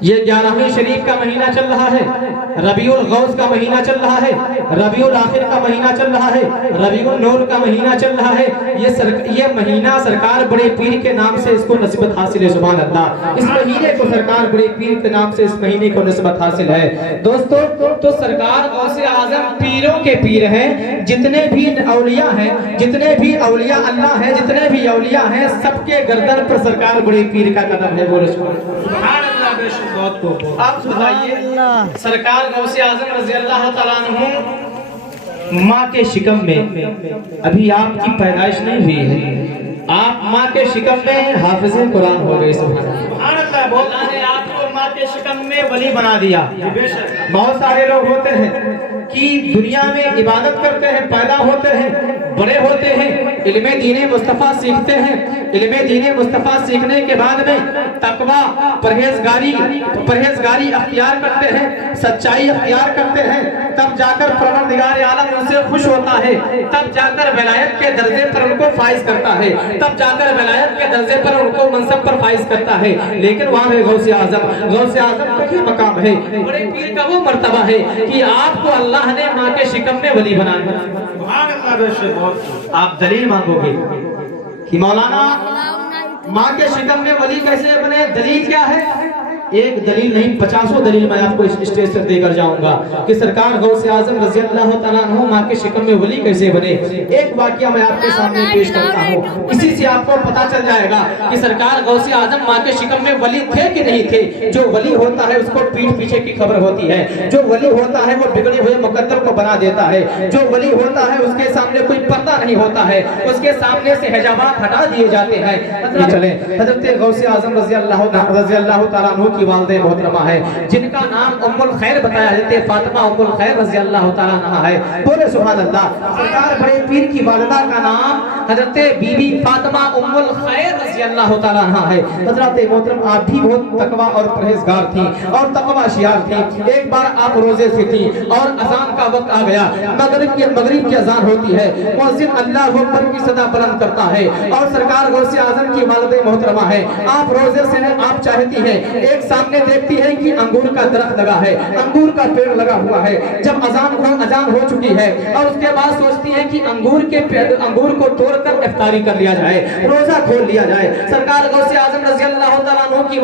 یہ 11ویں شریف کا مہینہ چل رہا ہے، ربیع الغوث کا مہینہ چل رہا ہے، ربیع الاخر کا مہینہ چل رہا ہے، ربیع النور کا مہینہ چل رہا ہے۔ یہ مہینہ سرکار بڑے پیر کے نام سے اس کو نسبت حاصل ہے، سبحان اللہ۔ اس مہینے کو سرکار بڑے پیر کے نام سے اس مہینے کو نسبت حاصل ہے۔ دوستو تو سرکار غوث اعظم پیروں کے پیر ہیں، جتنے بھی اولیاء ہیں، جتنے بھی اولیاء اللہ ہیں، جتنے بھی اولیاء ہیں، سب کے گردن پر سرکار بڑے پیر کا قدم ہے، بولے سبحان اللہ۔ آپ بتائیے سرکار غوث اعظم رضی اللہ تعالیٰ عنہ ماں کے شکم میں، ابھی آپ کی پیدائش نہیں ہوئی ہے، آپ ماں کے شکم میں حافظ قرآن ہو گئے، سبحان اللہ۔ بہت آنے آپ کو ماں کے شکم میں ولی بنا دیا۔ بہت سارے لوگ ہوتے ہیں کہ دنیا میں عبادت کرتے ہیں، پیدا ہوتے ہیں، بڑے ہوتے ہیں، علم دین مصطفیٰ سیکھتے ہیں، علم دین مصطفیٰ سیکھنے کے بعد میں تقوی پرہیزگاری اختیار کرتے ہیں، سچائی اختیار کرتے ہیں، تب جا کر پروردگار عالم ان سے خوش ہوتا ہے، تب جا کر ولایت کے درجے پر ان کو فائز کرتا ہے، تب جا کر ولایت کے درجے پر ان کو منصب پر فائز کرتا ہے۔ لیکن وہاں ہے غوث اعظم کا کیا مقام ہے؟ بڑے پیر کا وہ مرتبہ ہے کہ آپ کو اللہ نے ماں کے شکم میں ولی بنایا۔ آپ دلیل مانگو گے کہ مولانا ماں کے شکم میں ولی کیسے بنے؟ دلیل کیا ہے؟ ایک دلیل نہیں، 50 دلیل میں آپ کو اس اسٹیج سے دے کر جاؤں گا کہ سرکار غوث اعظم رضی اللہ تعالیٰ عنہ ماں کے شکم میں ولی کیسے بنے۔ ایک واقعہ میں آپ کے سامنے پیش کرتا ہوں، اسی سے آپ کو پتا چل جائے گا کہ سرکار غوث اعظم ماں کے شکم میں ولی تھے کہ نہیں تھے۔ جو ولی ہوتا ہے اس کو پیٹھ پیچھے کی خبر ہوتی ہے، جو ولی ہوتا ہے وہ بگڑے ہوئے مقدر کو بنا دیتا ہے، جو ولی ہوتا ہے اس کے سامنے کوئی پردہ نہیں ہوتا ہے، اس کے سامنے سے حجابات ہٹا دیے جاتے ہیں۔ چلیں حضرت غوث اعظم رضی اللہ تعالیٰ عنہ کی والدہ محترمہ ہے جن کا نام ام الخیر بتایا جاتے ہیں، فاطمہ ام الخیر رضی اللہ تعالیٰ عنہ ہے، بولے سبحان اللہ۔ سرکار بڑے پیر کی والدہ کا نام حضرت بی بی فاطمہ ام الخیر رضی اللہ تعالیٰ عنہ ہے۔ حضرت محترم آپ بھی بہت تقوی اور پرہیزگار تھی اور تقوی شیار تھی۔ ایک بار آپ روزے سے تھی اور اذان کا وقت آ گیا، مغرب کی اذان ہوتی ہے، مؤذن اللہ اکبر کی صدا بلند کرتا ہے اور سرکار غوث اعظم کی والدہ محترمہ ہے، آپ روزے سے آپ چاہتی ہیں، ایک سامنے دیکھتی ہے کہ انگور کا درخت لگا ہے، انگور کا پیڑ لگا ہوا ہے۔ جب اذان ہو چکی ہے اور اس کے بعد سوچتی ہے کہ انگور کو توڑ کر افطاری کر لیا جائے، روزہ کھول لیا جائے۔ سرکار غوث اعظم رضی اللہ تعالیٰ عنہ کی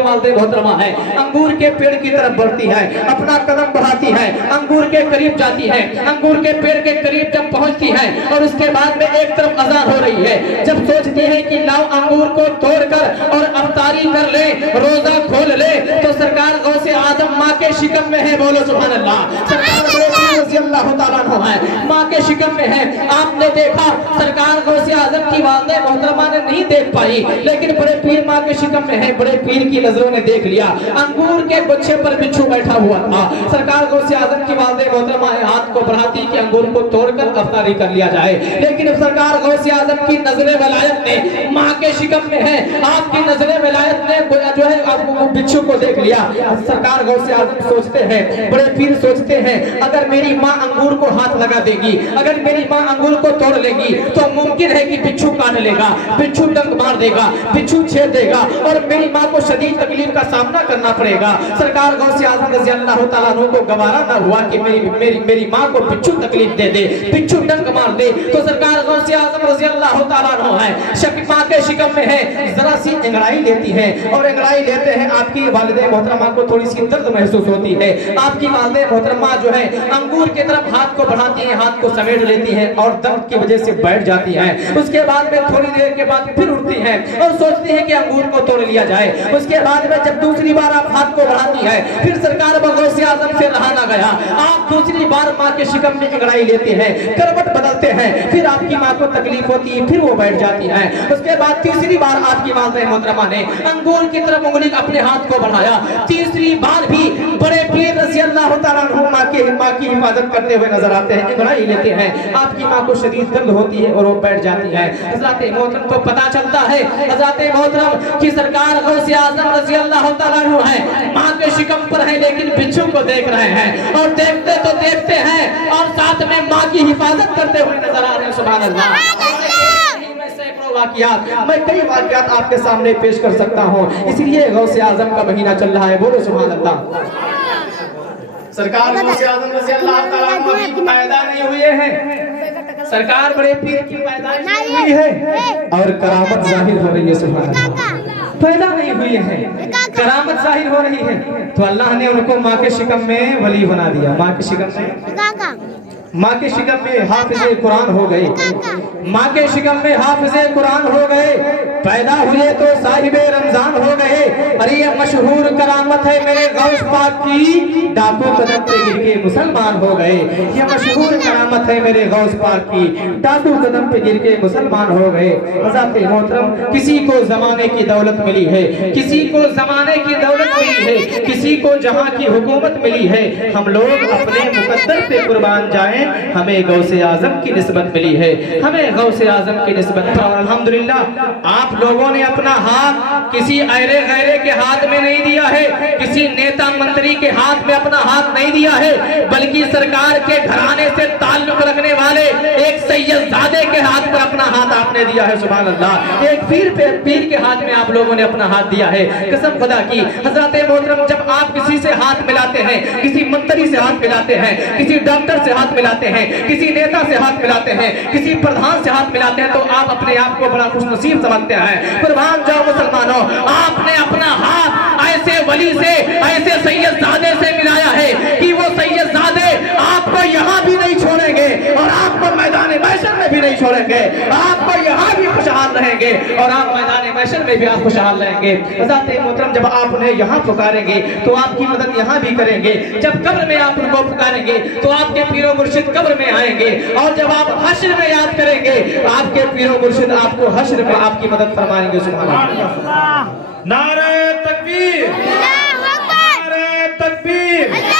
والدہ محترمہ ہے، انگور کے پیڑ کی طرف بڑھتی ہے، اپنا قدم بڑھاتی ہے، انگور کے قریب جاتی ہے، انگور کے پیڑ کے قریب جب پہنچتی ہے اور اس کے بعد میں ایک طرف اذان ہو رہی ہے، جب سوچتی ہے کہ لاؤ انگور کو توڑ کر اور افطاری کر لے، روزہ کھول لے، تو سرکار غوث اعظم ماں کے شکم میں ہے، بولو سبحان اللہ۔ سرکار رضی اللہ تعالیٰ عنہ ہے، ماں کے شکم میں ہے۔ آپ نے دیکھا سرکار غوث اعظم کی والدہ محترمہ نے نہیں دیکھ پائی، لیکن بڑے پیر ماں کے شکم میں ہے، بڑے پیر کی نظروں نے دیکھ لیا، انگور کے گچھے پر بچھو بیٹھا ہوا تھا۔ سرکار غوث اعظم کی والدہ محترمہ ہاتھ کو بڑھاتی کہ انگور کو توڑ کر افطاری کر لیا جائے، لیکن سرکار غوث اعظم کی نظر ولایت نے ماں کے شکم میں ہے، آپ کی نظر ولایت نے جو ہے بچھو کو دیکھ لیا۔ سرکار غوث اعظم سوچتے ہیں، بڑے پیر سوچتے ہیں، اگر میری ماں انگور کو ہاتھ لگا دے گی، اگر میری ماں انگور کو توڑ لے گی تو ممکن ہے کہ بچھو کاٹ لے گا، بچھو ڈنک مار دے گا، بچھو چھیڑ دے گا اور میری ماں کو شدید تکلیف کا سامنا کرنا پڑے گا۔ سرکار غوث اعظم رضی اللہ تعالیٰ عنہ کو گوارا نہ ہوا کہ میری ماں کو بچھو تکلیف دے دے، بچھو ڈنک مار دے، تو سرکار غوث اعظم رضی اللہ تعالیٰ عنہ ہے، ماں کے شکم میں ہے، ذرا سی انگڑائی لیتی ہے اور انگڑائی لیتے ہیں، آپ کی والدہ محترمہ کو تھوڑی سی درد محسوس ہوتی ہے، آپ کی والدہ محترمہ جو ہے انگور کی طرف ہاتھ کو بڑھاتی ہیں، ہاتھ کو سمیٹ لیتی ہیں اور درد کی وجہ سے بیٹھ جاتی ہیں۔ اس کے بعد میں تھوڑی دیر کے بعد پھر اٹھتی ہیں اور سوچتی ہیں کہ انگور کو توڑ لیا جائے۔ اس کے بعد میں جب دوسری بار آپ ہاتھ کو بڑھاتی ہے، پھر سرکار غوث اعظم سے رہا نہ گیا، آپ دوسری بار ماں کے شکم میں انگڑائی لیتے ہیں، کروٹ بدلتے ہیں، پھر آپ کی ماں کو تکلیف ہوتی ہے، پھر وہ بیٹھ جاتی ہے۔ اس کے بعد تیسری بار آپ کی والدہ محترمہ نے انگور کی طرف انگلی اپنے ہاتھ کو بڑھایا، تیسری بار بھی بڑے پیر رضی اللہ تعالیٰ عنہ ماں کی حفاظت کرتے ہوئے نظر آتے ہیں، انگڑائی لیتے ہیں، آپ کی ماں کو شدید درد ہوتی ہے اور وہ بیٹھ جاتی ہے۔ حضرت محترم کو پتا چلتا ہے، حضرت محترم کی سرکار غوث اعظم رضی اللہ تعالیٰ عنہ ہے، ماں کے شکم پر ہے لیکن بچھو کو دیکھ رہے ہیں اور دیکھتے تو دیکھتے ہیں اور ساتھ میں ماں کی حفاظت کرتے ہوئے نظر آ رہے ہیں، سبحان اللہ۔ واقعات میں کئی واقعات آپ کے سامنے پیش کر سکتا ہوں، اس لیے غوث اعظم کا مہینہ چل رہا ہے، بولو سبحان اللہ۔ سرکار غوث اعظم رضی اللہ تعالیٰ عنہ ابھی پیدا نہیں ہوئے ہیں، سرکار بڑے پیر کی پیدائش نہیں ہوئی ہے اور کرامت ظاہر ہو رہی ہے، سبحان اللہ، پیدا نہیں ہوئی ہے، کرامت ظاہر ہو رہی ہے، تو اللہ نے ان کو ماں کے شکم میں ولی بنا دیا، ماں کے شکم میں حافظ قرآن ہو گئے، ماں کے شکم میں حافظ قرآن ہو گئے، پیدا ہوئے تو صاحب رمضان ہو گئے۔ اور یہ مشہور کرامت ہے میرے غوث پاک کی، ڈاکو قدم پہ گر کے مسلمان ہو گئے، یہ مشہور کرامت ہے میرے غوث پاک کی، ڈاکو قدم پہ گر کے مسلمان ہو گئے۔ حضرات محترم، کسی کو زمانے کی دولت ملی ہے، کسی کو زمانے کی دولت ملی ہے، کسی کو جہاں کی حکومت ملی ہے، ہم لوگ اپنے مقدر پہ قربان جائیں، ہمیں غوث اعظم کی نسبت ملی ہے، ہمیں غوث اعظم کی نسبت ہے۔ اور الحمدللہ آپ لوگوں نے اپنا ہاتھ کسی ایرے غیرے کے ہاتھ میں نہیں دیا ہے، کسی نیتا منتری کے ہاتھ میں اپنا ہاتھ نہیں دیا ہے، بلکہ سرکار کے گھرانے سے تعلق رکھنے والے ایک سید زادے کے ہاتھ پر اپنا ہاتھ آپ نے دیا ہے، سبحان اللہ، ایک پیر کے ہاتھ میں آپ لوگوں نے اپنا ہاتھ دیا ہے، قسم خدا کی۔ حضرات محترم، جب آپ کسی سے ہاتھ ملاتے ہیں، کسی منتری سے ہاتھ ملاتے ہیں، کسی ڈاکٹر سے ہاتھ ملاتے ہیں، کسی نیتا سے ہاتھ ملاتے ہیں، کسی پردھان سے ہاتھ ملاتے ہیں، تو آپ اپنے آپ کو بڑا خوش نصیب سمجھتے ہیں۔ قربان جاؤ مسلمانوں، آپ نے اپنا ہاتھ ایسے ولی سے، ایسے سید زادے سے ملایا ہے کہ وہ سید زادے آپ کو یہاں بھی نہیں چھوڑیں گے اور آپ کو میدان محشر میں بھی نہیں چھوڑیں گے، آپ کو یہاں بھی خوشحال رہیں گے اور آپ میدان محشر میں بھی آپ خوشحال رہیں گے۔ حضرات محترم، جب آپ انہیں یہاں پکاریں گے تو آپ کی مدد یہاں بھی کریں گے، جب قبر میں آپ ان کو پکاریں گے تو آپ کے پیر و مرشد قبر میں آئیں گے، اور جب آپ حشر میں یاد کریں گے آپ کے پیر و مرشد آپ کو حشر میں آپ کی مدد فرمائیں گے، سبحان اللہ۔ نعرہ تکبیر، نعرہ تکبیر۔